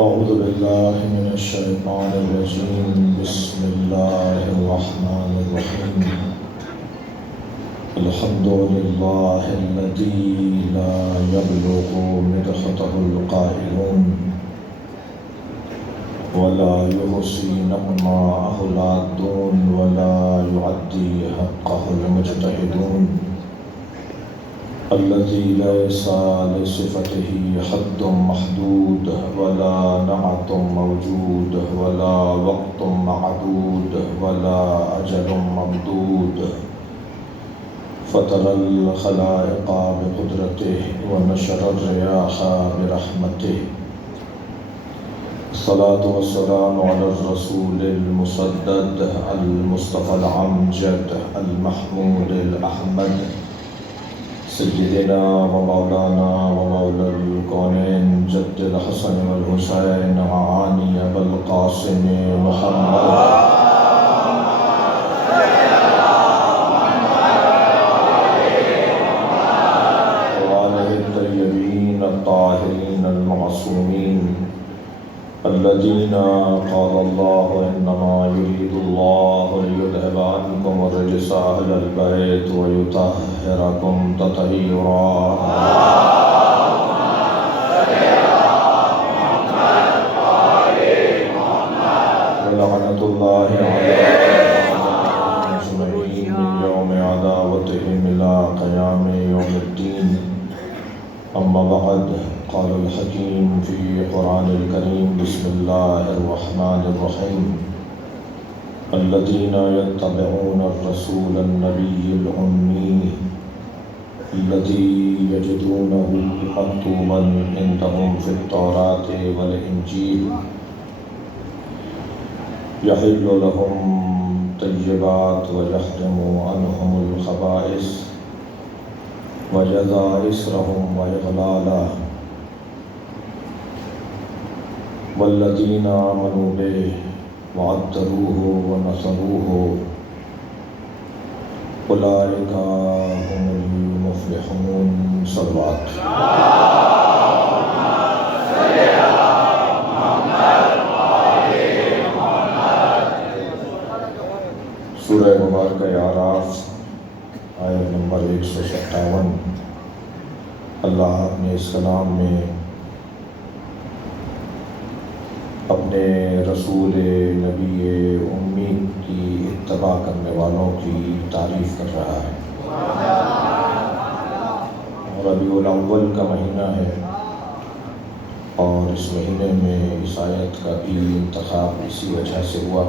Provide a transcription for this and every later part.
أعوذ بالله من الشيطان الرجيم بسم الله الرحمن الرحيم الحمد لله الذي لا يبلغ مدحته القائلون ولا يحصي نعماءه العادون ولا يعدي حقه المجتهدون الذي ليس لصفته حد محدود ولا نعت موجود ولا وقت معدود ولا أجل ممدود فطر الخلائق بقدرته ونشر الرياح برحمته الصلاة والسلام على الرسول المسدد المصطفى الأمجد المحمود الأحمد سيدنا ومولانا ومولى الكونين جد الحسن والحسين معاني أبا القاسم محمد وآله الطيبين الطاهرين المعصومين الذين قال الله إنما يريد الله ليذهب عنكم الرجس أهل البيت ويطهركم تطهيرا ولعنة الله عليهم أجمعين من يوم عداوتهم إلى قيام يوم الدين أما بعد قال الحكيم في قرآن الكريم بسم الله الرحمن الرحيم الذين يتبعون الرسول النبي الأمي الذي يجدونه مكتوبا عندهم في التوراة والإنجيل يحل لهم طيبات ويحرم عنهم الخبائث وجزى إسرهم وإغلالا والذين آمنوا به وعذروه ونصروه أولئك هم المفلحون صلوات سورہ مبارکہ اعراف آیت نمبر 157 اللہ نے اس کلام میں اپنے رسول نبی امی کی اتباع کرنے والوں کی تعریف کر رہا ہے ربیع الاول کا مہینہ ہے اور اس مہینے میں اس آیت کا بھی انتخاب اسی وجہ سے ہوا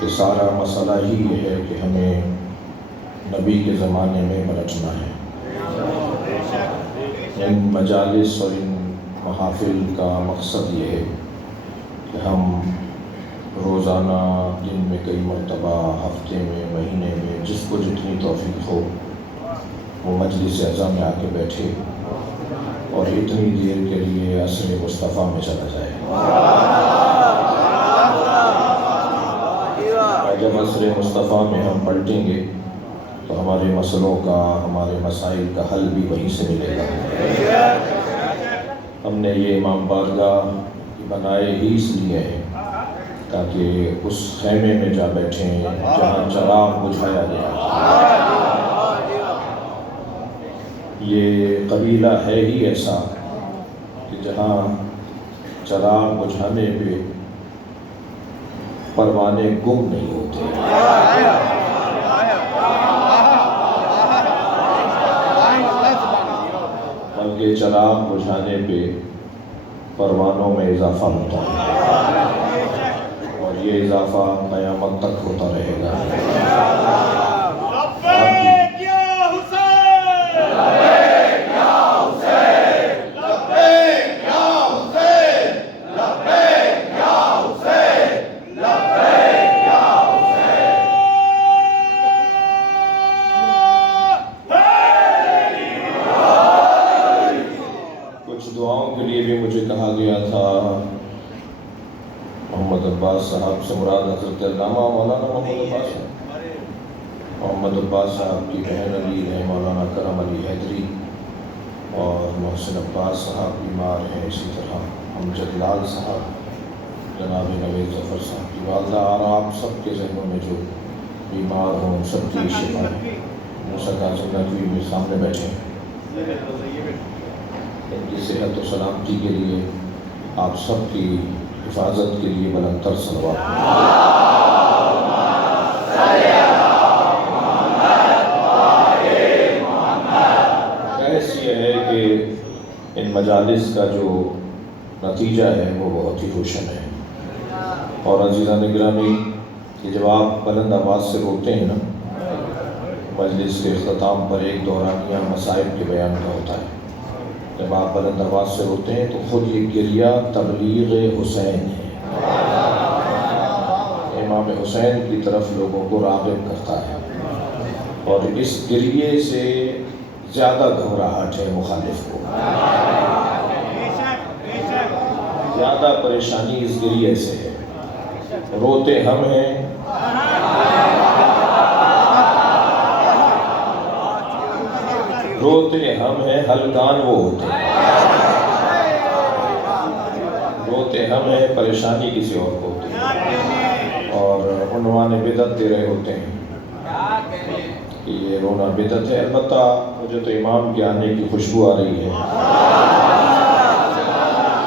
کہ سارا مسئلہ ہی یہ ہے کہ ہمیں نبی کے زمانے میں پلٹنا ہے ان مجالس اور ان محافل کا مقصد یہ ہے کہ ہم روزانہ دن میں کئی مرتبہ ہفتے میں مہینے میں جس کو جتنی توفیق ہو وہ مجلس اعظم میں آ کے بیٹھے اور اتنی دیر کے لیے عصر مصطفیٰ میں چلا جائے جب عصر مصطفیٰ میں ہم پلٹیں گے تو ہمارے مسئلوں کا ہمارے مسائل کا حل بھی وہیں سے ملے گا ہم نے یہ امام بارگاہ بنائے ہی اس لیے ہیں تاکہ اس خیمے میں جا بیٹھیں جہاں چراغ بجھایا گیا یہ قبیلہ ہے ہی ایسا کہ جہاں چراغ بجھانے پہ پروانے گم نہیں ہوتے بلکہ چراغ بجھانے پہ پروانوں میں اضافہ ہوتا ہے اور یہ اضافہ قیامت تک ہوتا رہے گا مراد حضرت علامہ مولانا محمد عباس ہیں۔ محمد عباس صاحب کی بہن علی ہے مولانا کرم علی حیدری، اور محسن عباس صاحب بیمار ہیں، اسی طرح امجد لال صاحب، جناب نوید ظفر صاحب کی والدہ، اور آپ سب کے ذہنوں میں جو بیمار ہوں سب کی شفا ہے۔ موسیٰ کاظم ندوی بھی سامنے بیٹھے ہیں، ان کی صحت و سلامتی کے لیے، آپ سب کی حفاظت کے لیے بلند تر صلوات۔ بحث یہ ہے کہ ان مجالس کا جو نتیجہ ہے وہ بہت ہی روشن ہے، اور عزیزان گرامی کہ جب آپ بلند آواز سے روتے ہیں نا، مجلس کے اختتام پر ایک دورانیہ مصائب کے بیان کا ہوتا ہے، جب آپ بلند آواز سے روتے ہیں تو خود یہ گریہ تبلیغ حسین ہے، امام حسین کی طرف لوگوں کو راغب کرتا ہے، اور اس گریے سے زیادہ گھبراہٹ ہے مخالف کو، زیادہ پریشانی اس گریے سے ہے۔ روتے ہم ہیں، روتے ہم ہیں، ہلکان وہ ہوتے ہیں، روتے ہم ہیں، پریشانی کسی اور کو ہوتی ہے، اور عنوان بدعت دے رہے ہوتے ہیں کہ یہ رونا بدعت ہے۔ البتہ مجھے تو امام کے آنے کی خوشبو آ رہی ہے،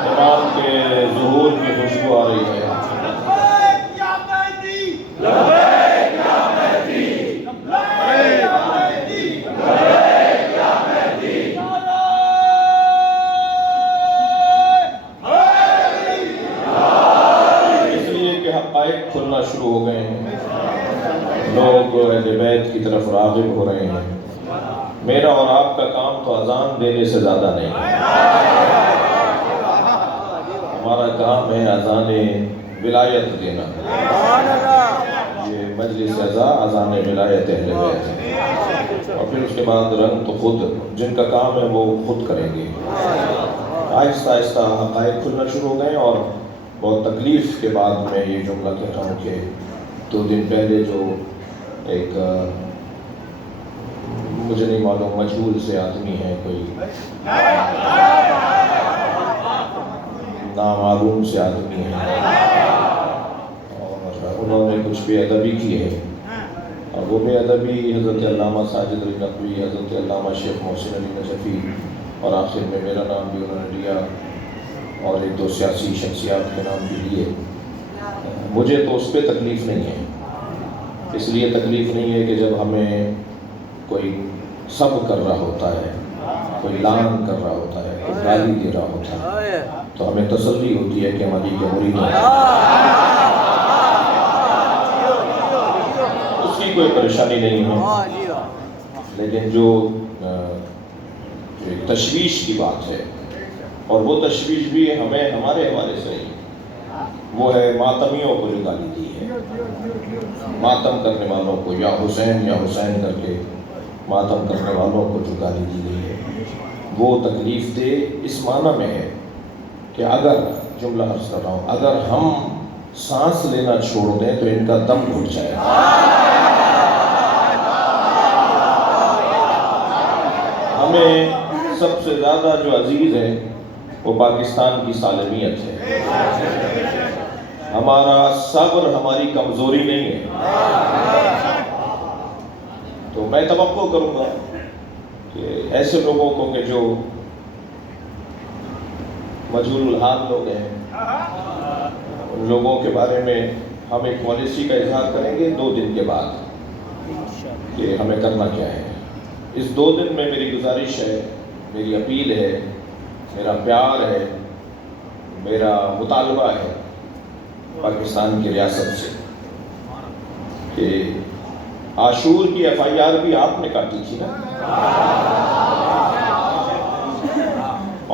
امام کے ظہور کی خوشبو آ رہی ہے۔ کھلنا شروع ہو گئے ہیں، لوگ اہل بیت کی طرف راغب ہو رہے ہیں۔ میرا اور آپ کا کام تو اذان دینے سے زیادہ نہیں ہے، ہمارا کام ہے اذان ولایت دینا۔ یہ مجلس اعزا اذان ولایت اہل بیت ہے، اور پھر اس کے بعد رنگ تو خود جن کا کام ہے وہ خود کریں گے۔ آہستہ آہستہ حقائق کھلنا شروع ہو گئے، اور بہت تکلیف کے بعد میں یہ جملہ کہتا ہوں کہ 2 دن پہلے جو ایک مجھے نہیں معلوم مجہول سے آدمی ہے، کوئی نامعلوم سے آدمی ہے، اور انہوں نے کچھ بے ادبی کی ہے، اور وہ بے ادبی حضرت علامہ ساجد علی نقوی، حضرت علامہ شیخ محسن علی نجفی، اور آخر میں میرا نام بھی انہوں نے لیا، اور 1-2 سیاسی شخصیات کے نام بھی لیے۔ مجھے تو اس پہ تکلیف نہیں ہے، اس لیے تکلیف نہیں ہے کہ جب ہمیں کوئی سب کر رہا ہوتا ہے، کوئی لان کر رہا ہوتا ہے، کوئی گالی دے رہا ہوتا ہے، تو ہمیں تسلی ہوتی ہے کہ ہم علی کے مرید ہیں، اس کی کوئی پریشانی نہیں ہے۔ لیکن جو تشویش کی بات ہے، اور وہ تشویش بھی ہمیں ہمارے حوالے سے نہیں، وہ ہے ماتمیوں کو جو گالی دی ہے، ماتم کرنے والوں کو، یا حسین کر کے ماتم کرنے والوں کو جو گالی دی گئی ہے، وہ تکلیف دہ اس معنی میں ہے کہ اگر جملہ عرض کر رہا ہوں، اگر ہم سانس لینا چھوڑ دیں تو ان کا دم گھٹ جائے گا۔ ہمیں سب سے زیادہ جو عزیز ہے وہ پاکستان کی سالمیت ہے، ہمارا صبر ہماری کمزوری نہیں ہے۔ تو میں توقع کروں گا کہ ایسے لوگوں کو کہ جو مجہول الحال لوگ ہیں، ان لوگوں کے بارے میں ہم ایک پالیسی کا اظہار کریں گے 2 دن کے بعد کہ ہمیں کرنا کیا ہے۔ اس 2 دن میں میری گزارش ہے، میری اپیل ہے، میرا پیار ہے، میرا مطالبہ ہے پاکستان کی ریاست سے کہ عاشور کی FIR بھی آپ نے کاٹی تھی نا،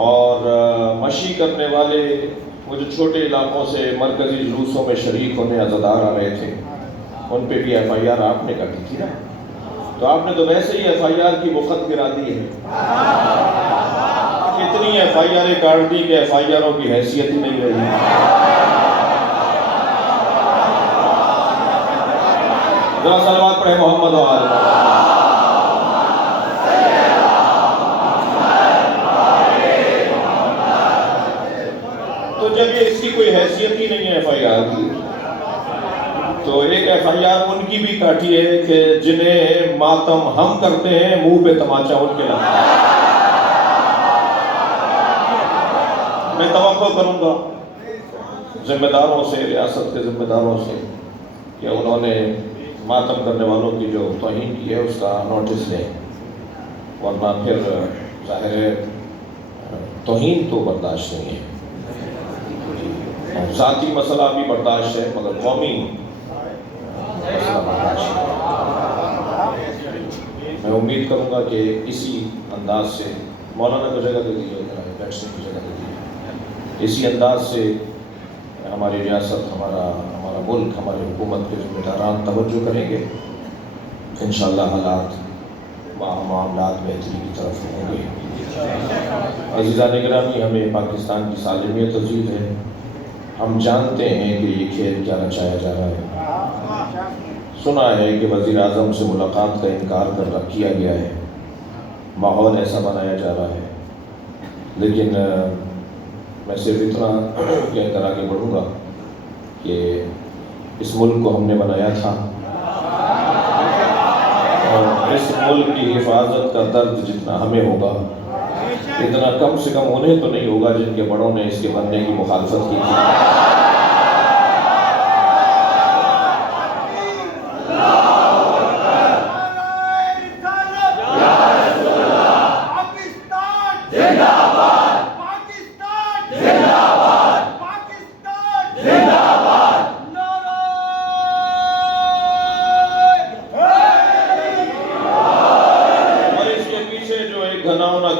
اور مشی کرنے والے وہ جو چھوٹے علاقوں سے مرکزی جلوسوں میں شریک ہونے عزادار آ رہے تھے، ان پہ بھی FIR آپ نے کاٹی تھی نا، تو آپ نے تو ویسے ہی FIR کی وقت گرا دی ہے۔ کتنی FIR کاٹ دی کہ FIRوں کی حیثیت ہی نہیں رہی۔ ذرا صلوات پڑھیں محمد و آل محمد۔ تو جب یہ اس کی کوئی حیثیت ہی نہیں ہے ایف آئی آر کی، تو ایک ایف آئی آر ان کی بھی کاٹی ہے کہ جنہیں ماتم ہم کرتے ہیں منہ پہ تماچا ان کے لگتا ہے۔ میں توقع کروں گا ذمہ داروں سے، ریاست کے ذمہ داروں سے، کہ انہوں نے ماتم کرنے والوں کی جو توہین کی ہے اس کا نوٹس لیں، ورنہ پھر ظاہر ہے توہین تو برداشت نہیں ہے، ذاتی مسئلہ بھی برداشت ہے مگر قومی مسئلہ برداشت ہے۔ میں امید کروں گا کہ اسی انداز سے مولانا کو جگہ دے دیجیے، بیٹھنے کی جگہ دے دیجیے، اسی انداز سے ہماری ریاست، ہمارا ملک، ہماری حکومت کے ذمہ داران توجہ کریں گے، انشاءاللہ حالات معاملات بہتری کی طرف ہوں گے۔ عزیزان گرامی، ہمیں پاکستان کی سالمیت عزیز ہے، ہم جانتے ہیں کہ یہ کھیل کیا رچایا جا رہا ہے۔ سنا ہے کہ وزیر اعظم سے ملاقات کا انکار کیا گیا ہے، ماحول ایسا بنایا جا رہا ہے، لیکن میں صرف اتنا کہہ کر آگے بڑھوں گا کہ اس ملک کو ہم نے بنایا تھا، اور اس ملک کی حفاظت کا درد جتنا ہمیں ہوگا اتنا کم سے کم انہیں تو نہیں ہوگا جن کے بڑوں نے اس کے بننے کی مخالفت کی تھی۔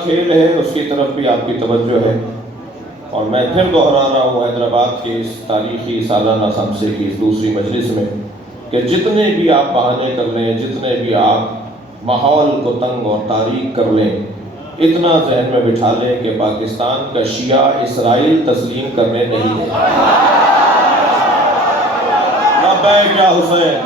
کھیل ہے اس کی طرف بھی آپ کی توجہ ہے، اور میں پھر دہرا رہا ہوں حیدرآباد کے اس تاریخی سالانہ خمسے کی اس دوسری مجلس میں کہ جتنے بھی آپ بہانے کر لیں، جتنے بھی آپ ماحول کو تنگ اور تاریک کر لیں، اتنا ذہن میں بٹھا لیں کہ پاکستان کا شیعہ اسرائیل تسلیم کرنے نہیں ہے۔ لبیک یا حسین،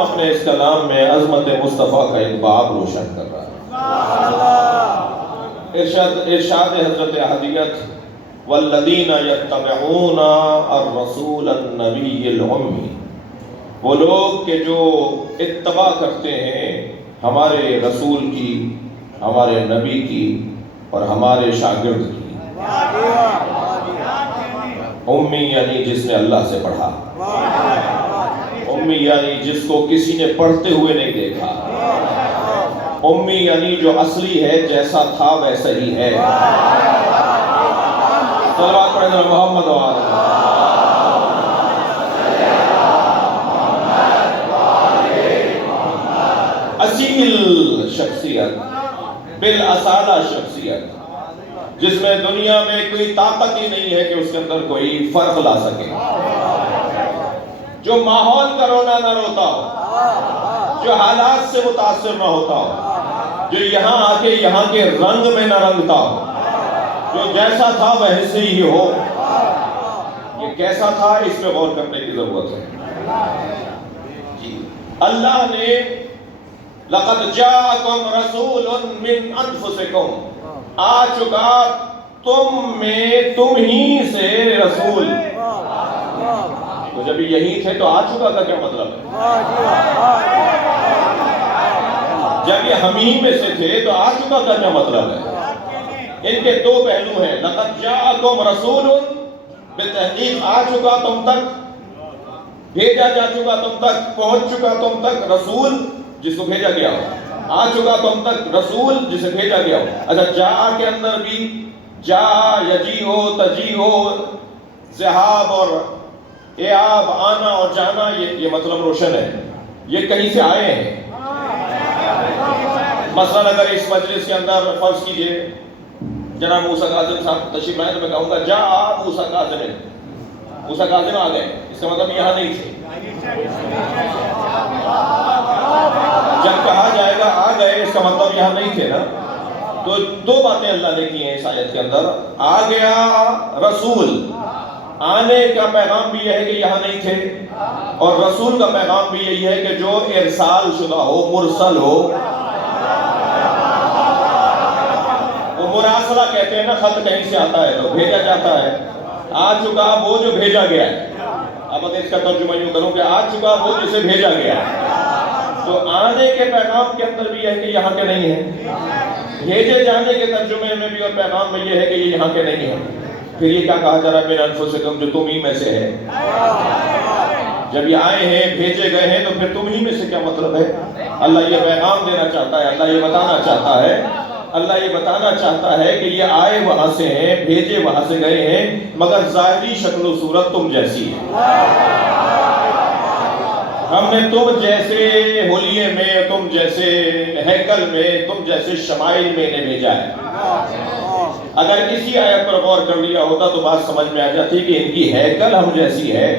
اپنے اس کلام میں عظمت مصطفیٰ کا ایک باب روشن کر رہا ہے۔ ارشاد حضرت احدیت والذین یتبعون الرسول النبی الامی، وہ لوگ کہ جو اتباع کرتے ہیں ہمارے رسول کی، ہمارے نبی کی اور ہمارے شاگرد کی۔ امی یعنی جس نے اللہ سے پڑھا، امی یعنی جس کو کسی نے پڑھتے ہوئے نہیں دیکھا، امی یعنی جو اصلی ہے، جیسا تھا ویسا ہی ہے۔ صلوات پڑھیں محمد و آل محمد۔ اصیل شخصیت، بالاصالہ شخصیت، جس میں دنیا میں کوئی طاقت ہی نہیں ہے کہ اس کے اندر کوئی فرق لا سکے، جو ماحول کا رونا نہ روتا ہو، جو حالات سے متاثر نہ ہوتا ہو، جو یہاں آ کے یہاں کے رنگ میں نہ رنگتا ہو، جو جیسا تھا ویسے ہی ہو۔ یہ کیسا تھا، اس پہ غور کرنے کی ضرورت ہے۔ اللہ نے لَقَدْ جَاءَكُمْ رَسُولٌ مِّنْ أَنفُسِكُمْ، آ چکا تم میں تم ہی سے رسول۔ تو جب یہی تھے تو آ چکا کا کیا مطلب ہے؟ جب یہ ہم ہی میں سے تھے تو آ چکا کا کیا مطلب ہے؟ ان کے دو پہلو ہیں۔ لَقَدْ جَاءَكُمْ رَسُولٌ، بتحقیق آ چکا تم تک، بھیجا جا چکا تم تک، پہنچ چکا تم تک رسول جس کو بھیجا گیا ہو، آ چکا تم تک رسول جسے بھیجا گیا ہو۔ اچھا، جا کے اندر بھی جا، یجی ہو، تجی ہو، ذہاب اور ایاب، آنا اور جانا، یہ مطلب روشن ہے، یہ کہیں سے آئے ہیں۔ مثلا اگر اس مجلس کے اندر فرض کیجئے جناب موسیٰ کاظم صاحب تشریف لائیں تو میں کہوں گا جا موسیٰ کاظم، موسیٰ کاظم آ گئے، اس کا مطلب یہاں نہیں تھے۔ جب کہا جائے گا آ گئے، اس کا مطلب یہاں نہیں تھے نا۔ تو دو باتیں اللہ نے کی ہیں اس آیت کے اندر، آ گیا رسول، آنے کا پیغام بھی یہ ہے کہ یہاں نہیں تھے، اور رسول کا پیغام بھی یہی ہے کہ جو ارسال شدہ ہو، مرسل ہو۔ وہ مراسلہ کہتے ہیں نا، خط کہیں سے آتا ہے تو بھیجا جاتا ہے، آ چکا وہ جو بھیجا گیا ہے۔ اب اس کا ترجمہ یوں کروں کہ آ چکا وہ جسے بھیجا گیا ہے۔ تو آنے کے پیغام کے اندر بھی یہ ہے کہ یہاں کے نہیں ہیں، بھیجے جانے کے ترجمے میں بھی اور پیغام میں یہ ہے کہ یہ یہاں کے نہیں ہیں۔ پھر یہ کیا کہا جا رہا ہے من انفسکم، جو تم ہی میں سے ہے۔ جب یہ آئے ہیں، بھیجے گئے ہیں، تو پھر تم ہی میں سے کیا مطلب ہے؟ اللہ یہ پیغام دینا چاہتا ہے، اللہ یہ بتانا چاہتا ہے، اللہ یہ بتانا چاہتا ہے کہ یہ آئے وہاں سے ہیں، بھیجے وہاں سے گئے ہیں، مگر ظاہری شکل و صورت تم جیسی ہے۔ ہم نے تم جیسے ہولیے میں، تم جیسے ہیکل میں، تم جیسے شمائل میں انہیں بھیجا ہے۔ اگر اسی آیت پر غور کر لیا ہوتا تو بات سمجھ میں آ جاتی کہ ان کی ہیکل ہم جیسی ہے،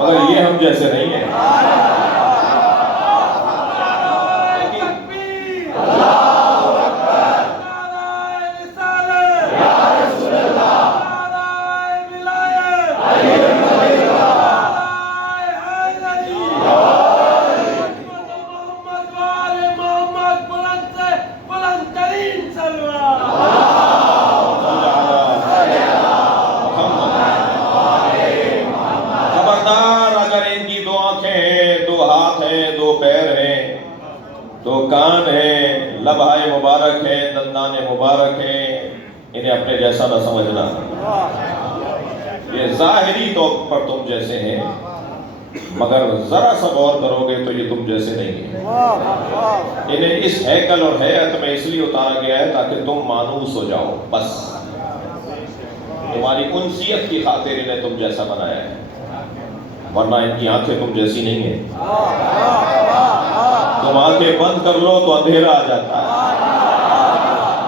مگر یہ ہم جیسے نہیں ہیں۔ دو کان ہیں، لبہائے مبارک ہیں، دندان مبارک ہیں، انہیں اپنے جیسا نہ سمجھنا۔ یہ ظاہری طور پر تم جیسے ہیں، مگر ذرا سا غور کرو گے تو یہ تم جیسے نہیں ہیں۔ انہیں اس ہیکل اور ہیئت میں اس لیے اتارا گیا ہے تاکہ تم مانوس ہو جاؤ، بس تمہاری انسیت کی خاطر انہیں تم جیسا بنایا ہے، ورنہ ان کی آنکھیں تم جیسی نہیں ہیں۔ تم آنکھیں بند کر لو تو اندھیرا آ جاتا ہے،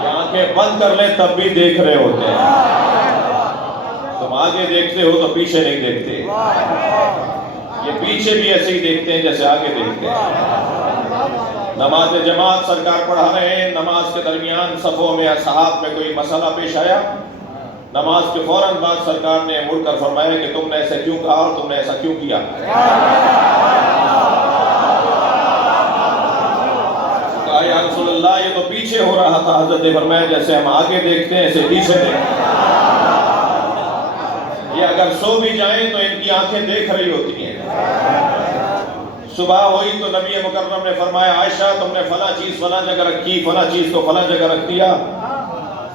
یہ آنکھیں بند کر لیں تب بھی دیکھ رہے ہوتے ہیں۔ تم آگے دیکھتے ہو تو پیچھے نہیں دیکھتے، یہ پیچھے بھی ایسے ہی دیکھتے ہیں جیسے آگے دیکھتے ہیں۔ نماز جماعت سرکار پڑھا رہے ہیں، نماز کے درمیان صفوں میں اصحاب میں کوئی مسئلہ پیش آیا، نماز کے فوراً بعد سرکار نے مڑ کر فرمایا کہ تم نے ایسے کیوں کہا اور تم نے ایسا کیوں کیا؟ کہا یا رسول اللہ یہ تو پیچھے ہو رہا تھا۔ حضرت نے فرمایا جیسے ہم آگے دیکھتے ہیں ایسے پیچھے دیکھتے ہیں۔ یہ اگر سو بھی جائیں تو ان کی آنکھیں دیکھ رہی ہوتی ہیں۔ صبح ہوئی تو نبی مکرم نے فرمایا عائشہ تم نے فلاں چیز فلاں جگہ رکھی، فلاں چیز کو فلاں جگہ رکھ دیا۔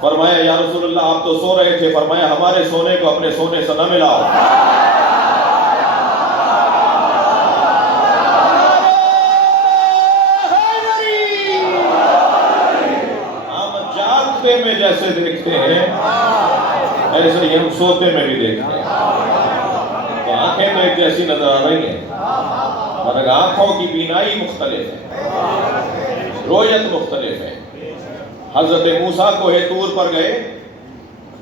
فرمایا یا رسول اللہ آپ تو سو رہے تھے۔ فرمایا ہمارے سونے کو اپنے سونے سے نہ ملاؤ۔ ہم جاگتے میں جیسے دیکھتے ہیں ایسے ہی ہم سوتے میں بھی دیکھتے ہیں۔ تو آنکھیں تو ایک جیسی نظر آ رہی ہیں، مگر آنکھوں کی بینائی مختلف ہے، رؤیت مختلف ہے۔ حضرت موسیٰ کوہ طور پر گئے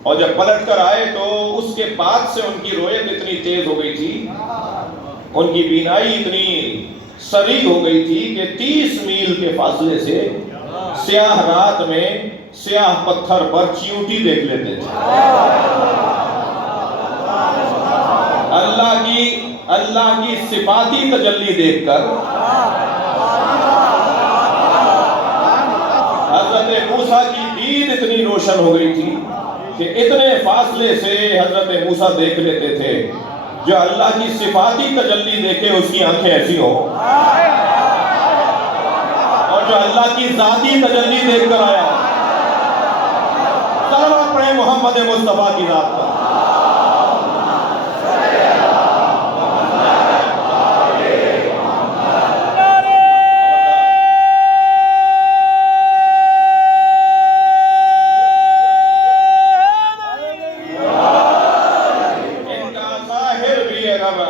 اور جب پلٹ کر آئے تو اس کے بعد سے ان کی رؤیت اتنی تیز ہو گئی تھی، ان کی بینائی اتنی سری ہو گئی تھی کہ 30 میل کے فاصلے سے سیاہ رات میں سیاہ پتھر پر چیونٹی دیکھ لیتے تھے۔ اللہ کی صفاتی تجلی دیکھ کر حضرت موسیٰ کی دید اتنی روشن ہو گئی تھی کہ اتنے فاصلے سے حضرت موسیٰ دیکھ لیتے تھے۔ جو اللہ کی صفاتی تجلی دیکھے اس کی آنکھیں ایسی ہو، اور جو اللہ کی ذاتی تجلی دیکھ کر آیا صلوات پڑھیں محمد مصطفیٰ کی ذات پر۔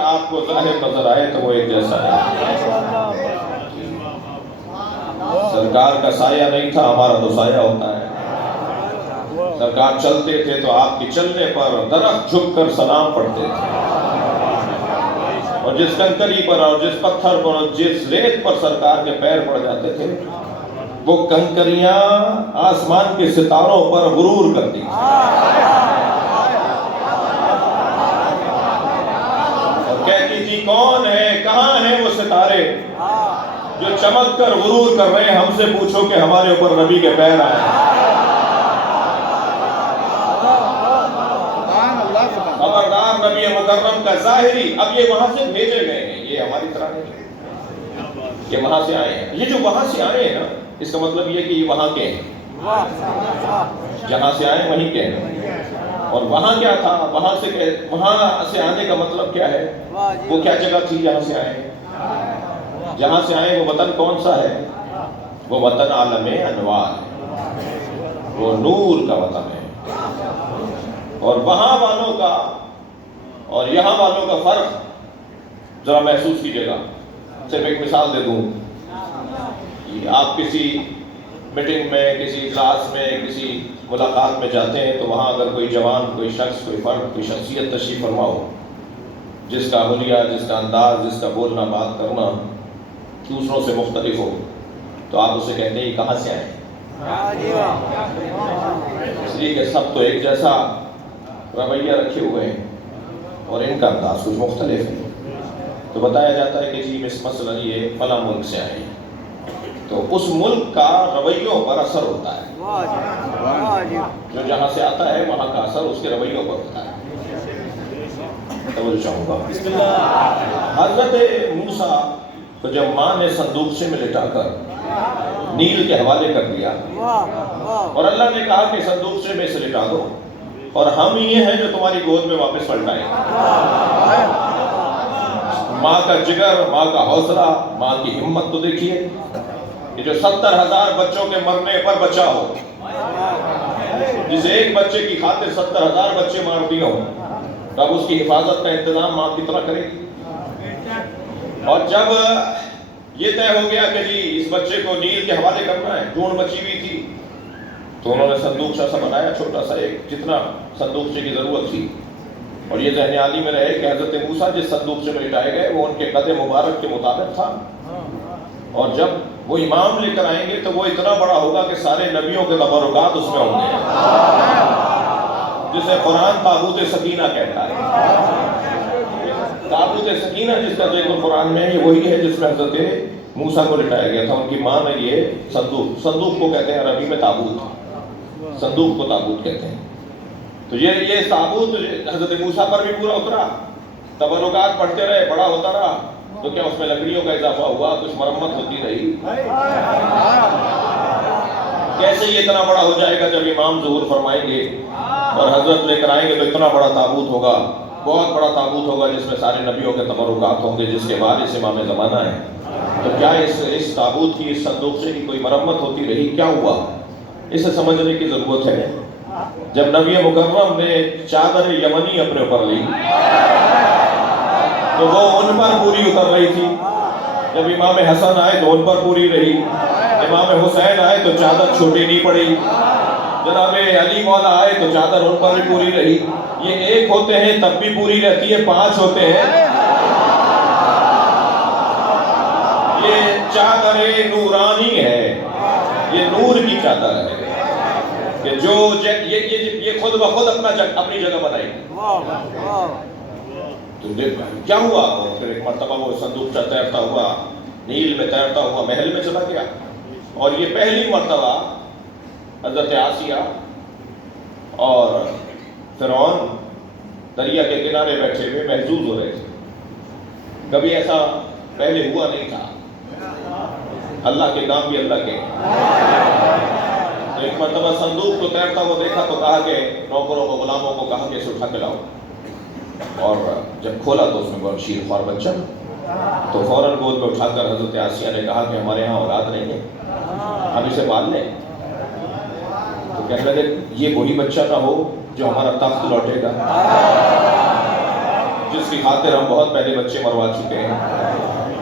آپ کو ظاہر نظر آئے تو وہ ایک جیسا ہے۔ سرکار کا سایہ نہیں تھا، ہمارا تو سایہ ہوتا ہے۔ سرکار چلتے تھے تو آپ کے چلنے پر درخت جھک کر سلام پڑھتے تھے، اور جس کنکری پر اور جس پتھر پر اور جس ریت پر سرکار کے پیر پڑ جاتے تھے وہ کنکریاں آسمان کے ستاروں پر غرور کرتی تھی اور کہتی تھی کون ہے، کہاں ہیں وہ ستارے جو چمک کر غرور کر رہے ہیں، ہم سے پوچھو کہ ہمارے اوپر نبی کے پیر آئے ہیں۔ خبردار نبی مکرم کا ظاہری، اب یہ وہاں سے بھیجے گئے ہیں، یہ ہماری طرح نہیں، یہ وہاں سے آئے ہیں۔ یہ جو وہاں سے آئے ہیں نا، اس کا مطلب یہ کہ یہ وہاں کے ہیں، جہاں سے آئے وہیں کے ہیں۔ اور وہاں کیا تھا، وہاں سے آنے کا مطلب کیا ہے، وہ کیا جگہ تھی جہاں سے آئے، جہاں سے آئے وہ وطن کون سا ہے، وہ وطن عالم انوار ہے، وہ نور کا وطن ہے۔ اور وہاں والوں کا اور یہاں والوں کا فرق ذرا محسوس کیجیے گا۔ صرف ایک مثال دے دوں، آپ کسی میٹنگ میں، کسی اجلاس میں، کسی ملاقات میں جاتے ہیں تو وہاں اگر کوئی جوان، کوئی شخص، کوئی فرد، کوئی شخصیت تشریف فرما ہو جس کا حلیہ، جس کا انداز، جس کا بولنا بات کرنا دوسروں سے مختلف ہو، تو آپ اسے کہتے ہیں یہ کہاں سے آئے، اس لیے کہ سب تو ایک جیسا رویہ رکھے ہوئے ہیں اور ان کا انداز کچھ مختلف ہے، تو بتایا جاتا ہے کہ جی مثلا یہ فلاں ملک سے آئے ہیں، تو اس ملک کا رویوں پر اثر ہوتا ہے، جو جہاں سے آتا ہے وہاں کا اثر اس کے رویوں پر ہوتا ہے۔ توجہ چاہوں گا، حضرت موسیٰ تو جب ماں نے صندوق سے میں لٹا کر نیل کے حوالے کر دیا اور اللہ نے کہا کہ صندوق سے میں سے لٹا دو اور ہم یہ ہیں جو تمہاری گود میں واپس پلٹائیں، ماں کا جگر، ماں کا حوصلہ، ماں کی ہمت تو دیکھیے کہ جو 70,000 بچوں کے مرنے پر بچا ہو، جس ایک بچے کی خاطر 70,000 بچے مار دیے ہوں، تب اس کی حفاظت کا انتظام ماں کتنا کرے گی۔ اور جب یہ طے ہو گیا کہ جی اس بچے کو نیل کے حوالے کرنا ہے، ڈھونڈ مچی ہوئی تھی، تو انہوں نے صندوق سا بنایا، چھوٹا سا، ایک جتنا صندوق کی ضرورت تھی، اور یہ ذہن عالی میں رہے کہ حضرت موسیٰ جس صندوق سے لٹائے گئے وہ ان کے قد مبارک کے مطابق تھا، اور جب وہ امام لے کر آئیں گے تو وہ اتنا بڑا ہوگا کہ سارے نبیوں کے تبرکات اس میں ہوں گے، جسے قرآن تابوت سکینہ کہتا ہے۔ تابوت سکینہ جس کا ذکر قرآن میں ہے، یہ وہی ہے جس میں حضرت موسیٰ کو لٹایا گیا تھا، ان کی ماں نے یہ صندوق کو کہتے ہیں عربی میں تابوت، صندوق کو تابوت کہتے ہیں۔ تو یہ تابوت حضرت موسیٰ پر بھی پورا اترا، تبرکات پڑھتے رہے، بڑا ہوتا رہا، تو کیا اس میں لکڑیوں کا اضافہ ہوا، کچھ مرمت ہوتی رہی، کیسے یہ اتنا بڑا ہو جائے گا جب امام ظہور فرمائیں گے اور حضرت لے کر آئیں گے تو اتنا بڑا تابوت ہوگا، بہت بڑا تابوت ہوگا جس میں سارے نبیوں کے تبرکات ہوں گے، جس کے وارث امام زمانہ ہے۔ تو کیا اس تابوت کی، اس صندوق سے کی کوئی مرمت ہوتی رہی، کیا ہوا، اسے سمجھنے کی ضرورت ہے۔ جب نبی مکرم نے چادر یمنی اپنے اوپر لی تو وہ ان پر پوری اتر رہی تھی، جب امام حسن آئے تو ان پر پوری رہی، امام حسین آئے تو چادر چھوٹی نہیں پڑی، جناب علی مولا آئے تو چادر ان پر بھی پوری رہی۔ یہ ایک ہوتے ہیں تب بھی پوری رہتی ہے، 5 ہوتے ہیں، یہ چادر نورانی ہے، یہ نور کی چادر ہے کہ جو یہ خود بخود اپنی جگہ بنائی۔ تو کیا ہوا، پھر ایک مرتبہ وہ صندوق تیرتا ہوا، نیل میں تیرتا ہوا محل میں چلا گیا، اور یہ پہلی مرتبہ حضرت آسیہ اور فرعون دریا کے کنارے بیٹھے ہوئے محظوظ ہو رہے تھے، کبھی ایسا پہلے ہوا نہیں تھا، اللہ کے کام بھی اللہ کے۔ تو ایک مرتبہ صندوق کو تیرتا ہوا دیکھا تو کہا کہ نوکروں کو، غلاموں کو کہا کہ اسے اٹھا کے لاؤ، اور جب کھولا تو اس میں بہت شیر خوار بچہ، تو فوراً گود میں اٹھا کر حضرت آسیہ نے کہا کہ ہمارے ہاں اولاد نہیں ہے، ہم اسے پال لیں۔ تو کہنے لگے یہ وہی بچہ نہ ہو جو ہمارا تخت لوٹے گا، جس کی خاطر ہم بہت پہلے بچے مروا چکے ہیں۔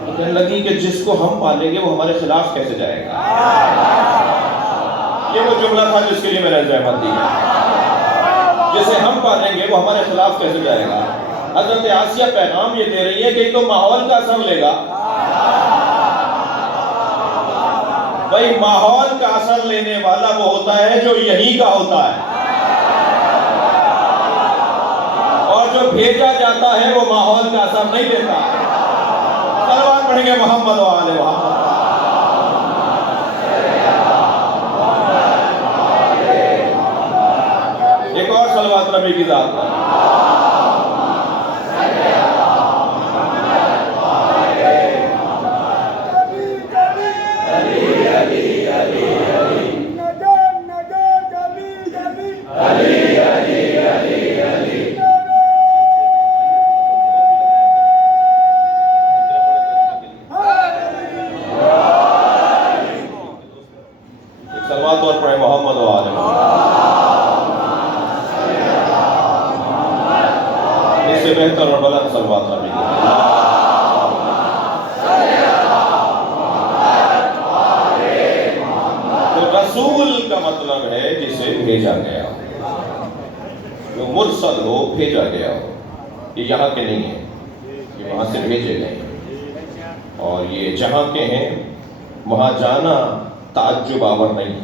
تو کہنے لگی کہ جس کو ہم پالیں گے وہ ہمارے خلاف کیسے جائے گا۔ یہ وہ جملہ تھا جس کے لیے میں نے زحمت دی ہے۔ جسے ہم پالیں گے وہ ہمارے خلاف کیسے جائے گا؟ حضرت آسیہ پیغام یہ دے رہی ہے کہ تو ماحول کا اثر لے گا. بھائی ماحول کا اثر لینے والا وہ ہوتا ہے جو یہی کا ہوتا ہے، اور جو بھیجا جاتا ہے وہ ماحول کا اثر نہیں لیتا. صلوات پڑھیں گے محمد و آل محمد. ایک اور صلوات نبی کی ذات پر. صلوات اور پڑھیں محمد و آل محمد. اس سے بہتر اور بلند صلوات نبی کی. تو رسول کا مطلب ہے جسے بھیجا گیا ہو، جو مرسل ہو، بھیجا گیا ہو. یہ یہاں کے نہیں ہیں، یہ وہاں سے بھیجے گئے ہیں، اور یہ جہاں کے ہیں وہاں جانا تعجب آور نہیں ہے.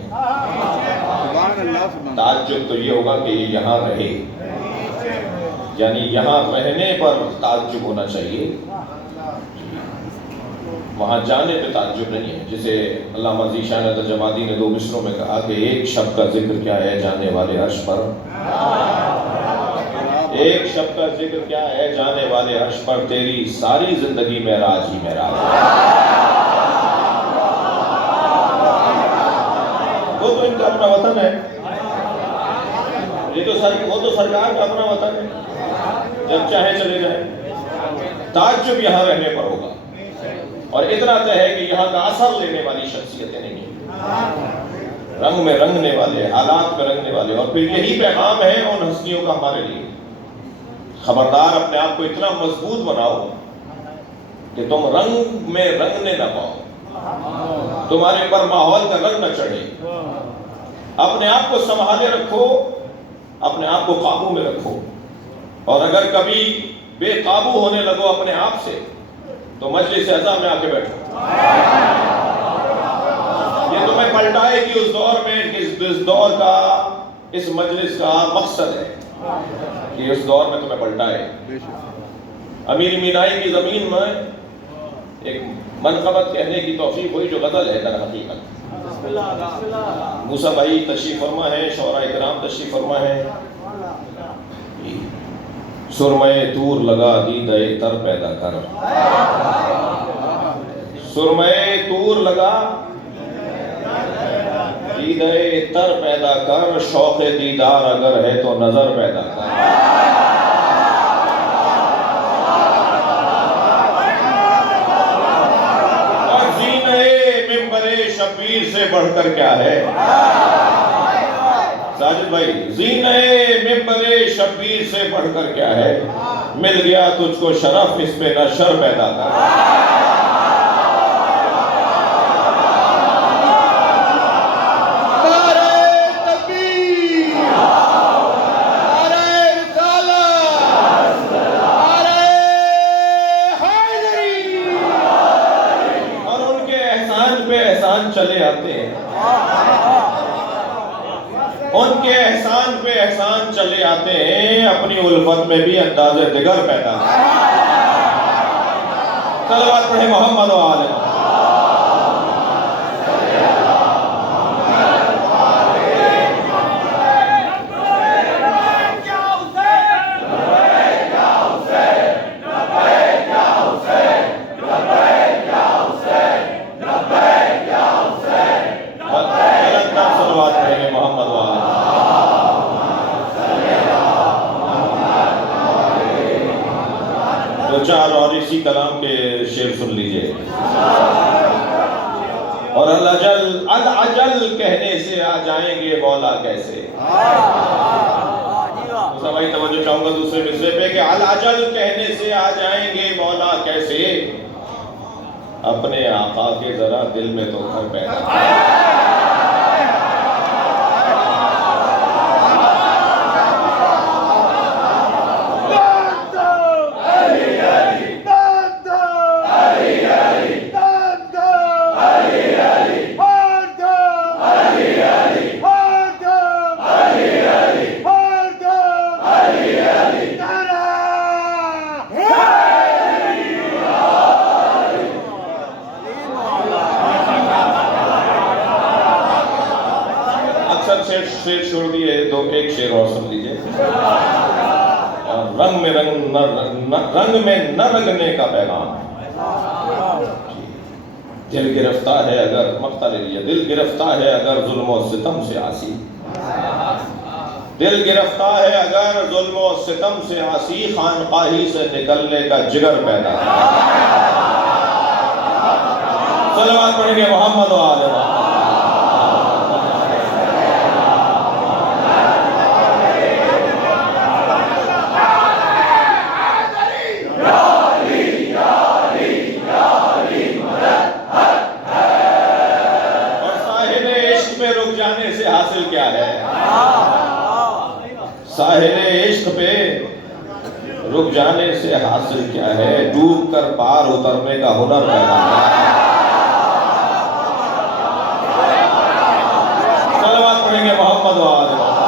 تعجب تو یہ ہوگا کہ یہ یہاں رہے، یعنی یہاں رہنے پر تعجب ہونا چاہیے، وہاں جانے پہ تعجب نہیں ہے. جسے علامہ ذیشان ترجمانی نے 2 مصروں میں کہا کہ ایک شب کا ذکر کیا ہے جانے والے عرش پر، ایک شب کا ذکر کیا ہے جانے والے عرش پر، تیری ساری زندگی معراج ہی معراج ہے. وہ تو ان کا اپنا وطن ہے، وہ تو سرکار کا اپنا وطن ہے، جب چاہے چلے جائیں. تعجب یہاں رہنے پر ہوگا، اور اتنا طے ہے کہ یہاں کا اثر لینے والی شخصیتیں نہیں ہیں، رنگ میں رنگنے والے، حالات میں رنگنے والے. اور پھر یہی پیغام ہے ان ہستیوں کا ہمارے لیے. خبردار اپنے آپ کو اتنا مضبوط بناؤ کہ تم رنگ میں رنگنے نہ پاؤ، تمہارے پر ماحول کا رنگ نہ چڑھے. اپنے آپ کو سنبھالے رکھو، اپنے آپ کو قابو میں رکھو، اور اگر کبھی بے قابو ہونے لگو اپنے آپ سے تو مجلس اعضا میں آ کے بیٹھو. یہ تمہیں پلٹائے گی اس دور میں، اس دور کا، اس مجلس کا مقصد ہے کہ اس دور میں تمہیں پلٹائے. امیر مینائی کی زمین میں ایک منقبت کہنے کی توفیق ہوئی جو غزل ہے در حقیقت. موسیٰ بھائی تشریف فرما ہے، شعراء کرام تشریف فرما ہے. سرمے طور لگا دیدہ تر پیدا کر، سرمے طور لگا دیدہ تر پیدا کر، شوق دیدار اگر ہے تو نظر پیدا کر. اور زینہ ممبر شبیر سے بڑھ کر کیا ہے ساجد بھائی، زینہ ممبر شبیر سے بڑھ کر کیا ہے، مل گیا تجھ کو شرف اس پہ نہ شر پیدا کر. اور ان کے احسان پہ احسان چلے آتے ہیں، ان کے احسان پہ احسان چلے آتے ہیں، اپنی الفت میں بھی انداز دگر پیدا ہے. صلوات پڑھیں محمد و آل محمد. صلوات پڑھیں محمد و آل محمد. دو چار اور اسی کلام کے شعر سن لیجئے. اور العجل کہنے سے آ جائیں گے مولا کیسے. سبھی توجہ چاہوں گا دوسرے مصرے پہ کہ العجل کہنے سے آ جائیں گے مولا کیسے، اپنے آقا کے ذرا دل میں تو گھر پیدا کر. شعر چھوڑ دیے، ایک شعر اور سن لیجیے. رنگ میں نہ رنگنے کا پیغام ہے. دل گرفتہ ہے اگر مقطع لے لیجیے، دل گرفتہ ہے اگر ظلم و ستم سے عاصی، دل گرفتہ ہے اگر ظلم و ستم سے عاصی، خانقاہی سے نکلنے کا جگر پیدا ہے. صلوات پڑھیں گے محمد و آل محمد. اور ساحل عشق پہ رک جانے سے حاصل کیا ہے؟ ساحل عشق پہ رک جانے سے حاصل کیا ہے؟ ڈوب کر پار اترنے کا ہنر پیدا ہے. صلوات پڑھیں گے محمد و آل محمد.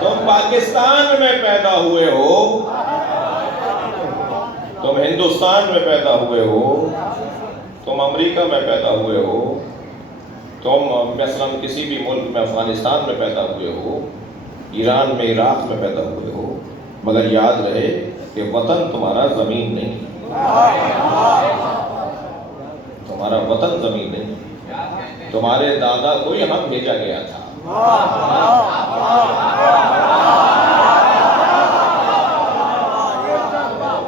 تم پاکستان میں پیدا ہوئے ہو، تم ہندوستان میں پیدا ہوئے ہو، تم امریکہ میں پیدا ہوئے ہو، تم مثلاً کسی بھی ملک میں افغانستان میں پیدا ہوئے ہو، ایران میں عراق میں پیدا ہوئے ہو، مگر یاد رہے کہ وطن تمہارا زمین نہیں، تمہارا وطن زمین نہیں. تمہارے دادا کو یہاں بھیجا گیا تھا.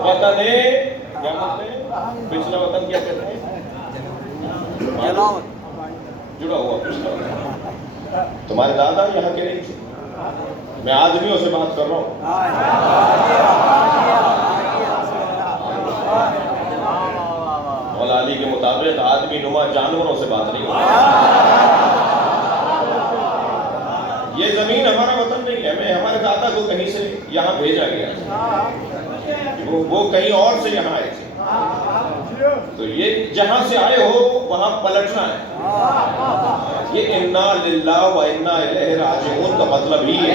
وطن کیا کہتے ہیں؟ پچھلا وطن کیا کہتے ہیں؟ جڑا ہوا پچھلا وطن. تمہارے دادا یہاں کے نہیں تھے. میں آدمیوں سے بات کر رہا ہوں. مولا علی کے مطابق آدمی نما جانوروں سے بات نہیں ہوتی. یہ زمین ہمارا وطن نہیں ہے. ہمارے دادا کو کہیں سے یہاں بھیجا گیا، وہ کہیں اور سے یہاں آئے تھے. تو یہ جہاں سے آئے ہو وہاں پلٹنا ہے. یہ انا للہ و انا الیہ راجعون کا مطلب ہی ہے.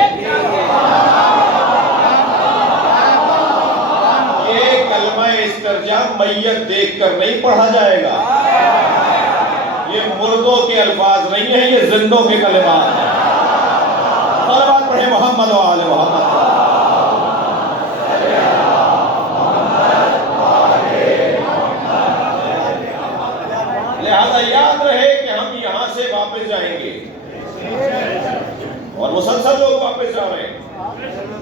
یہ کلمہ استرجاع میت دیکھ کر نہیں پڑھا جائے گا. یہ مردوں کے الفاظ نہیں ہیں، یہ زندوں کے کلمات ہیں. صلوات پڑھیں محمد و آل محمد. لہذا یاد رہے کہ ہم یہاں سے واپس جائیں گے، اور مسلسل لوگ واپس جا رہے ہیں،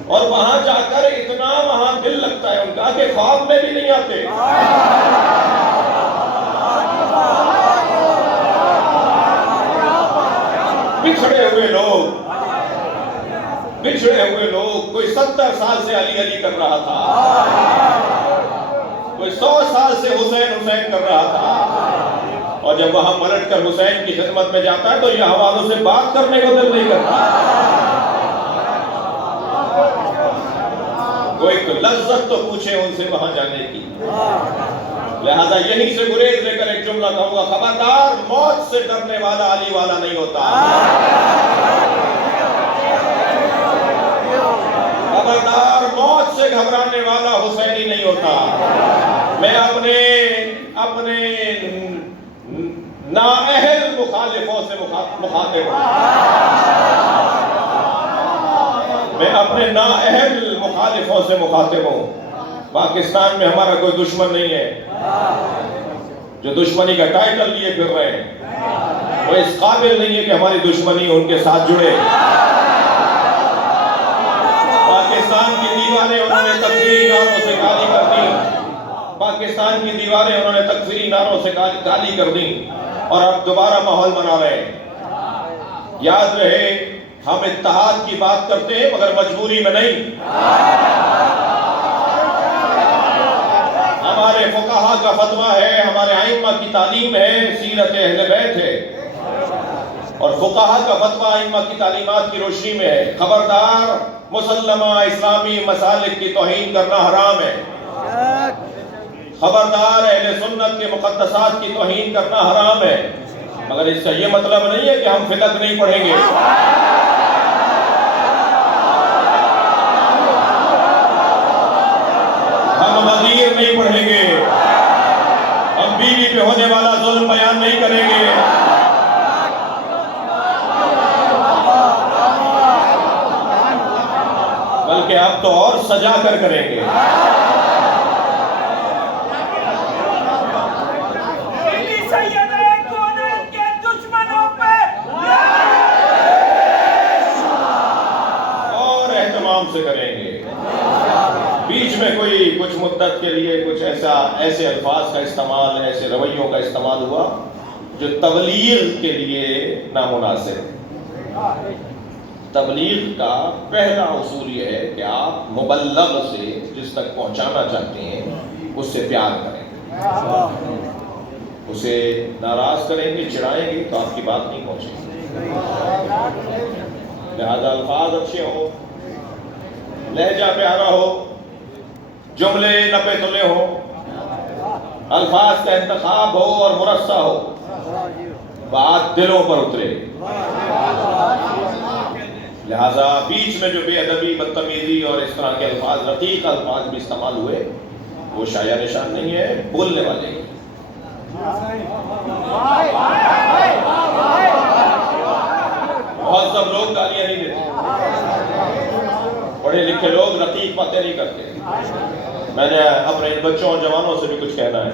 اور وہاں جا کر اتنا وہاں دل لگتا ہے ان کا کہ خواب میں بھی نہیں آتے. بچھڑے ہوئے لوگ کوئی 70 سال سے علی علی کر رہا تھا، کوئی 100 سال سے حسین حسین کر رہا تھا، اور جب وہاں پلٹ کر حسین کی خدمت میں جاتا ہے تو یہ حوالوں سے بات کرنے کو دل نہیں کرتا. کوئی لذت تو پوچھے ان سے وہاں جانے کی. لہذا یہیں سے گریز لے کر ایک جملہ کہوں گا، خبردار موت سے ڈرنے والا علی والا نہیں ہوتا. خبردار موت سے گھبرانے والا حسینی نہیں ہوتا. میں اپنے نااہل مخالفوں سے مخاطب ہوں. میں اپنے نااہل مخالفوں سے مخاطب ہوں. پاکستان میں ہمارا کوئی دشمن نہیں ہے. جو دشمنی کا ٹائٹل لیے پھر رہے ہیں وہ اس قابل نہیں ہے کہ ہماری دشمنی ان کے ساتھ جڑے. پاکستان کی دیواریں انہوں نے تکفیری نعروں سے کالی کر دی. پاکستان کی دیواریں انہوں نے تکفیری نعروں سے کالی کر دی، اور اب دوبارہ ماحول بنا رہے ہیں. یاد رہے ہم اتحاد کی بات کرتے ہیں مگر مجبوری میں نہیں. ہمارے فقہا کا فتویٰ ہے، ہمارے ائمہ کی تعلیم ہے، سیرت اہل بیت ہے، اور فقہا کا فتویٰ ائمہ کی تعلیمات کی روشنی میں ہے. خبردار مسلمہ اسلامی مسالک کی توہین کرنا حرام ہے. خبردار اہل سنت کے مقدسات کی توہین کرنا حرام ہے. مگر اس کا یہ مطلب نہیں ہے کہ ہم فقہ نہیں پڑھیں گے. ہم غدیر نہیں پڑھیں گے. ہم بیوی پہ ہونے والا ظلم بیان نہیں کریں گے، بلکہ اب تو اور سجا کر کریں گے۔ اور اہتمام سے کریں گے۔ بیچ میں کوئی کچھ مدت کے لیے کچھ ایسے الفاظ کا استعمال، ایسے رویوں کا استعمال ہوا جو تبلیغ کے لیے نامناسب۔ تبلیغ کا پہلا اصول یہ ہے کہ آپ مبلغ سے، جس تک پہنچانا چاہتے ہیں، اس سے پیار کریں۔ اسے ناراض کریں گے، چڑھائیں گے تو آپ کی بات نہیں پہنچے گی۔ لہذا الفاظ اچھے ہو، لہجہ پیارا ہو، جملے نپے تلے ہو، الفاظ کا انتخاب ہو اور مرصع ہو، بات دلوں پر اترے۔ لہذا بیچ میں جو بے ادبی، بدتمیزی اور اس طرح کے الفاظ، رقیق الفاظ بھی استعمال ہوئے، وہ شایع نشان نہیں ہے، بولنے والے ہیں۔ مہذب لوگ گالیاں نہیں دیتے، پڑھے لکھے لوگ رقیق باتیں نہیں کرتے۔ میں نے اپنے ان بچوں اور جوانوں سے بھی کچھ کہنا ہے۔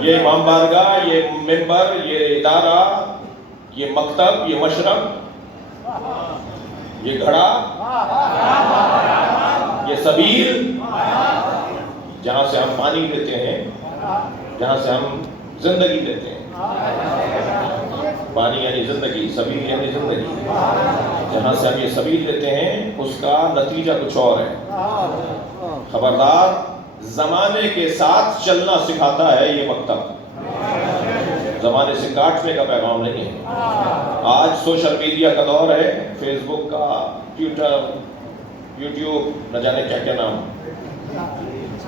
یہ امام بارگاہ، یہ ممبر، یہ ادارہ، یہ مکتب، یہ مشرب، یہ گھڑا، یہ سبیل، جہاں سے ہم پانی لیتے ہیں، جہاں سے ہم زندگی لیتے ہیں۔ پانی یعنی زندگی، سبیل یعنی زندگی۔ جہاں سے ہم یہ سبیل لیتے ہیں، اس کا نتیجہ کچھ اور ہے۔ خبردار، زمانے کے ساتھ چلنا سکھاتا ہے یہ مکتب، زمانے سے کاٹنے کا پیغام نہیں ہے۔ آج سوشل میڈیا کا دور ہے، فیس بک کا، ٹویٹر، یوٹیوب، نہ جانے کیا کیا نام،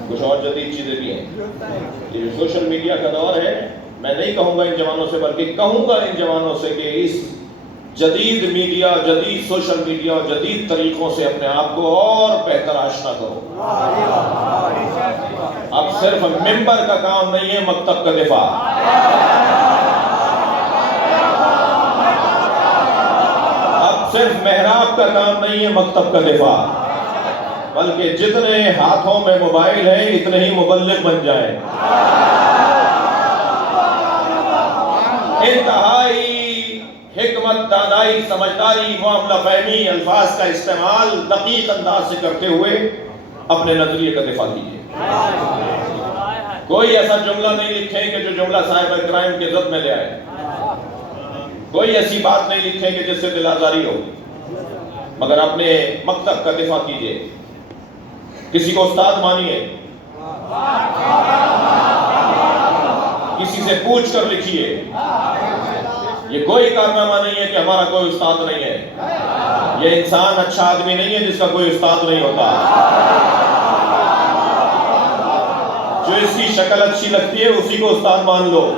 کچھ اور جدید چیزیں بھی ہیں۔ یہ جو سوشل میڈیا کا دور ہے، میں نہیں کہوں گا ان جوانوں سے، بلکہ کہوں گا ان جوانوں سے کہ اس جدید میڈیا، جدید سوشل میڈیا اور جدید طریقوں سے اپنے آپ کو اور بہتر آشنا کرو۔ اب صرف ممبر کا کام نہیں ہے مکتب کا دفاع، اب صرف محراب کا کام نہیں ہے مکتب کا دفاع، بلکہ جتنے ہاتھوں میں موبائل ہیں اتنے ہی مبلغ بن جائیں۔ انتہائی حکمت، دانائی، سمجھداری، معاملہ فہمی، الفاظ کا استعمال دقیق انداز سے کرتے ہوئے اپنے نظریے کا دفاع کیجیے۔ کوئی ایسا جملہ نہیں لکھیں کہ جو جملہ صاحب کرائم کے ضد میں لے آئے، کوئی ایسی بات نہیں لکھیں کہ جس سے دل آزاری ہو، مگر اپنے مکتب کا دفاع کیجیے۔ کسی کو استاد مانیے، کسی سے پوچھ کر لکھیے۔ یہ کوئی کارنامہ نہیں ہے کہ ہمارا کوئی استاد نہیں ہے۔ یہ انسان اچھا آدمی نہیں ہے جس کا کوئی استاد نہیں ہوتا۔ جو اس کی شکل اچھی لگتی ہے اسی کو استاد مان لو۔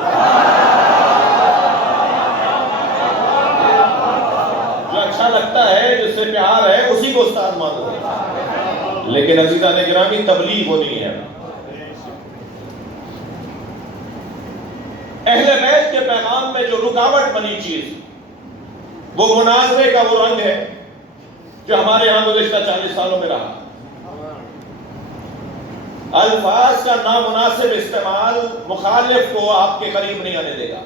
جو اچھا لگتا ہے، جس سے پیار ہے، اسی کو استاد مان لو۔ لیکن عزیزان گرامی، تبلیغ ہونی ہے۔ اہل بیت کے پیغام میں جو رکاوٹ بنی چیز، وہ مناظرے کا وہ رنگ ہے جو ہمارے ہاں گزشتہ 40 سالوں میں رہا۔ الفاظ کا نامناسب استعمال مخالف کو آپ کے قریب نہیں آنے دے گا۔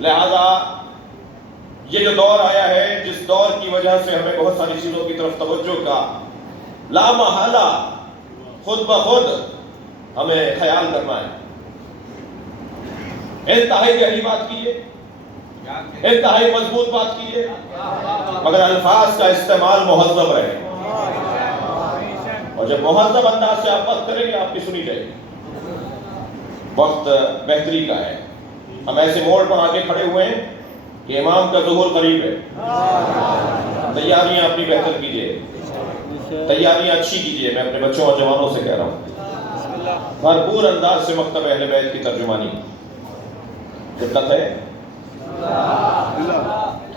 لہذا یہ جو دور آیا ہے، جس دور کی وجہ سے ہمیں بہت ساری چیزوں کی طرف توجہ کا لامحالہ خود بخود ہمیں خیال کرنا ہے۔ انتہائی گہری بات کیجیے، انتہائی مضبوط بات کیجیے، مگر الفاظ کا استعمال مہذب رہے۔ اور جب مہذب انداز سے آپ بات کریں گے، آپ کی سنی جائے گی۔ وقت بہتری کا ہے۔ ہم ایسے موڑ پر آگے کھڑے ہوئے ہیں کہ امام کا ظہور قریب ہے۔ تیاریاں اپنی بہتر کیجیے، تیاریاں اچھی کیجیے۔ میں اپنے بچوں اور جوانوں سے کہہ رہا ہوں، بھرپور انداز سے مکتب اہل بیت کی ترجمانی دقت ہے۔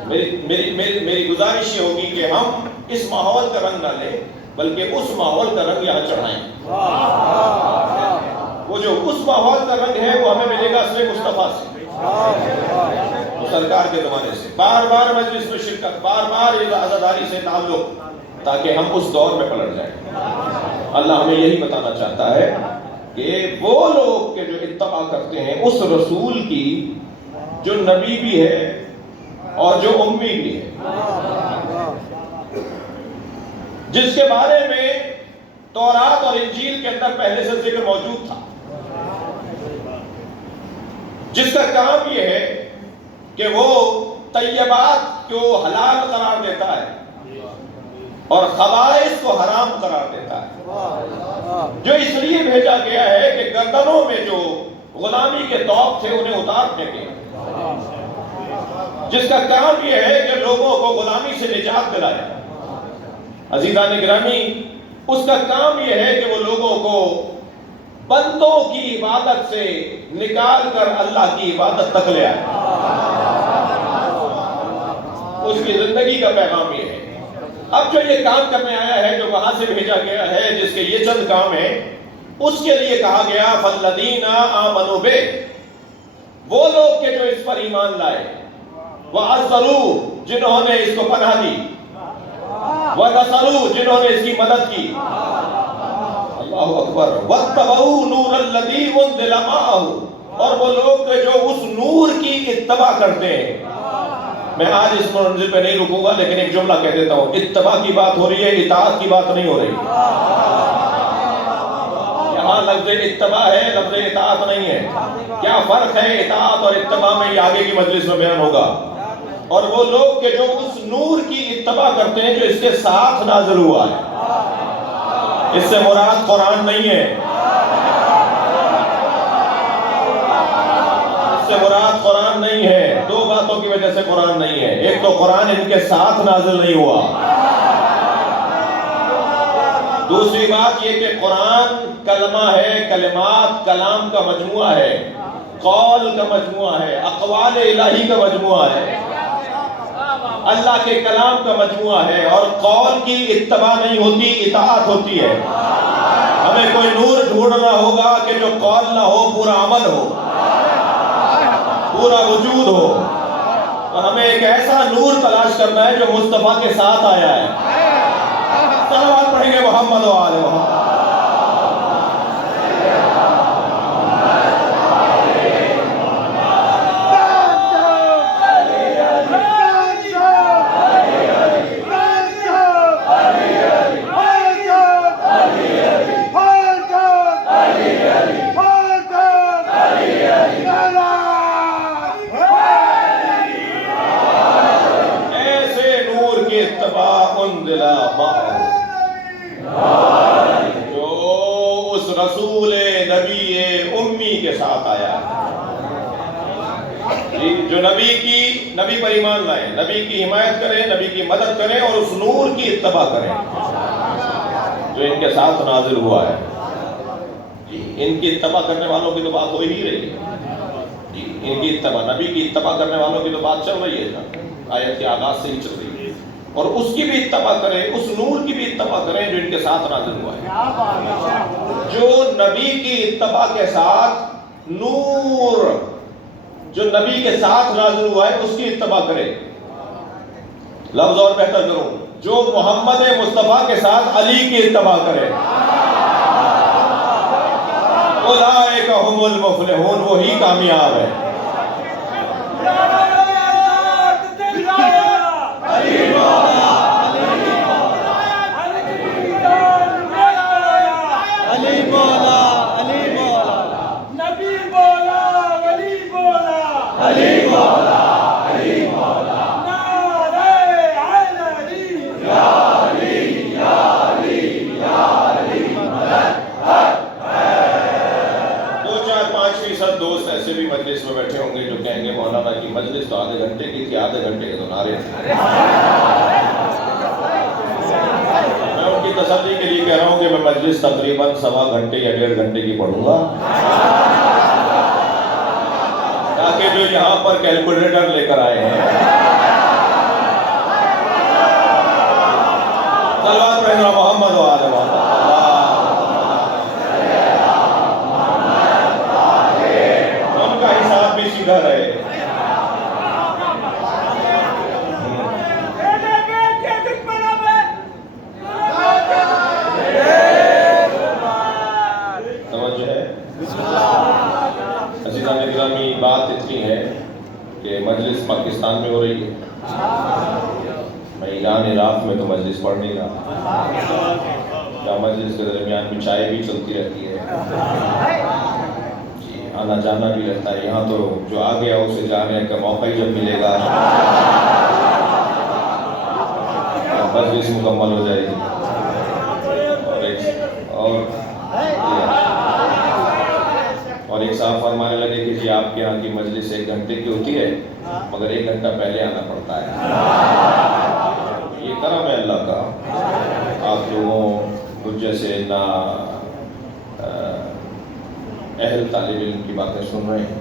میری گزارش یہ ہوگی کہ ہم اس ماحول کا رنگ نہ لیں، بلکہ اس ماحول کا رنگ یہاں چڑھائیں۔ وہ جو اس ماحول کا رنگ ہے وہ ہمیں ملے گا اسم مصطفیٰ سے، وہ سرکار کے زمانے سے، بار بار مجلس میں شرکت، بار بار عزاداری سے تعلق، تاکہ ہم اس دور میں پلٹ جائیں۔ اللہ ہمیں یہی بتانا چاہتا ہے کہ وہ لوگ کے جو اتباع کرتے ہیں اس رسول کی جو نبی بھی ہے اور جو امی بھی ہے، جس کے بارے میں تورات اور انجیل کے اندر پہلے سے ذکر موجود تھا، جس کا کام یہ ہے کہ وہ طیبات کو حلال قرار دیتا ہے اور خبائث کو حرام قرار دیتا ہے، جو اس لیے بھیجا گیا ہے کہ گردنوں میں جو غلامی کے طوق تھے انہیں اتارنے کے، جس کا کام یہ ہے کہ لوگوں کو غلامی سے نجات دلائے۔ عزیزان گرامی، اس کا کام یہ ہے کہ وہ لوگوں کو بندوں کی عبادت سے نکال کر اللہ کی عبادت تک لے آئے۔ اس کی زندگی کا پیغام یہ ہے۔ اب جو یہ کام کرنے آیا ہے، جو وہاں سے بھیجا گیا ہے، جس کے یہ چند کام ہیں، اس کے لیے کہا گیا فَالَّذِينَ آمَنُوا بِهِ، وہ لوگ کہ جو اس پر ایمان لائے، وَعَزَّرُوا، جنہوں نے اس کو پناہ دی، وَنَصَرُوا، جنہوں نے اس کی مدد کی، اللہ اکبر، وَاتَّبَعُوا نُورَ الَّذِي أُنزِلَ مَعَهُ، اور وہ لوگ کہ جو اس نور کی اتباع کرتے ہیں۔ میں آج اس منزل پہ نہیں رکوں گا، لیکن ایک جملہ کہہ دیتا ہوں، اتباع کی بات ہو رہی ہے، اطاعت کی بات نہیں ہو رہی۔ یہاں لفظ اتباع ہے، لفظ اطاعت نہیں ہے۔ کیا فرق ہے اطاعت اور اتباع میں، یہ آگے کی مجلس میں بیان ہوگا۔ اور وہ لوگ کہ جو اس نور کی اتباع کرتے ہیں جو اس کے ساتھ نازل ہوا ہے، اس سے مراد قرآن نہیں ہے، اس سے مراد قرآن نہیں ہے۔ دو باتوں کی وجہ سے قرآن نہیں ہے، ایک تو قرآن ان کے ساتھ نازل نہیں ہوا، دوسری بات یہ کہ قرآن کلمہ ہے، کلمات کلام کا مجموعہ ہے، قول کا مجموعہ ہے، اقوال الہی کا مجموعہ ہے، اللہ کے کلام کا مجموعہ ہے، اور قول کی اتباع نہیں ہوتی، اطاعت ہوتی ہے۔ ہمیں کوئی نور ڈھونڈنا ہوگا کہ جو قول نہ ہو، پورا عمل ہو، پورا وجود ہو، تو ہمیں ایک ایسا نور تلاش کرنا ہے جو مصطفیٰ کے ساتھ آیا ہے۔ صلوات پڑھیں گے محمد و آل محمد۔ جو اس رسول نبی امی کے ساتھ آیا ہے، جو نبی پر ایمان لائے، نبی کی حمایت کریں، نبی کی مدد کریں اور اس نور کی اتباع کریں جو ان کے ساتھ نازل ہوا ہے۔ ان کی اتباع کرنے والوں کی تو بات ہو ہی رہی ہے، ان کی اتباع، نبی کی اتباع کرنے والوں کی تو بات چل رہی ہے، آیت کے آغاز سے ہی چل رہی ہے، اور اس کی بھی اتباع کریں، اس نور کی بھی اتباع کریں جو ان کے ساتھ نازل ہوا ہے۔ جو نبی کی اتباع کے ساتھ نور، جو نبی کے ساتھ نازل ہوا ہے اس کی اتباع کریں۔ لفظ اور بہتر کروں، جو محمد مصطفیٰ کے ساتھ علی کی اتباع کرے، اولئک هم المفلحون، وہی کامیاب ہے۔ دوست ایسے بھی مجلس میں بیٹھے ہوں گے جو کہیں گے مولانا کی مجلس تو آدھے گھنٹے کی تھی، آدھے گھنٹے کے تو نعرے تھے۔ میں ان کی تسلی کے لیے کہہ رہا ہوں کہ میں مجلس تقریباً 1.25 گھنٹے یا 1.5 گھنٹے کی پڑھوں گا، تاکہ جو یہاں پر کیلکولیٹر لے کر آئے ہیں، صلوات پڑھنا محمد و آل محمد۔ پاکستان میں ہو رہی ہے. میں ایران عراق میں تو مجلس پڑھ نہیں رہا. یا مجلس کے درمیان میں چائے بھی چلتی رہتی ہے, جی آنا جانا بھی رہتا ہے. یہاں تو جو آ گیا اسے جانے کا موقع ہی جب ملے گا مجلس مکمل ہو جائے گی. اور ایک صاحب فرمانے لگے کہ جی آپ کے یہاں کی مجلس 1 گھنٹے کی ہوتی ہے مگر 1 گھنٹہ پہلے آنا پڑتا ہے. یہ کرم ہے اللہ کا. آپ لوگوں کچھ جیسے نا اہل طالب علم کی باتیں سن رہے ہیں.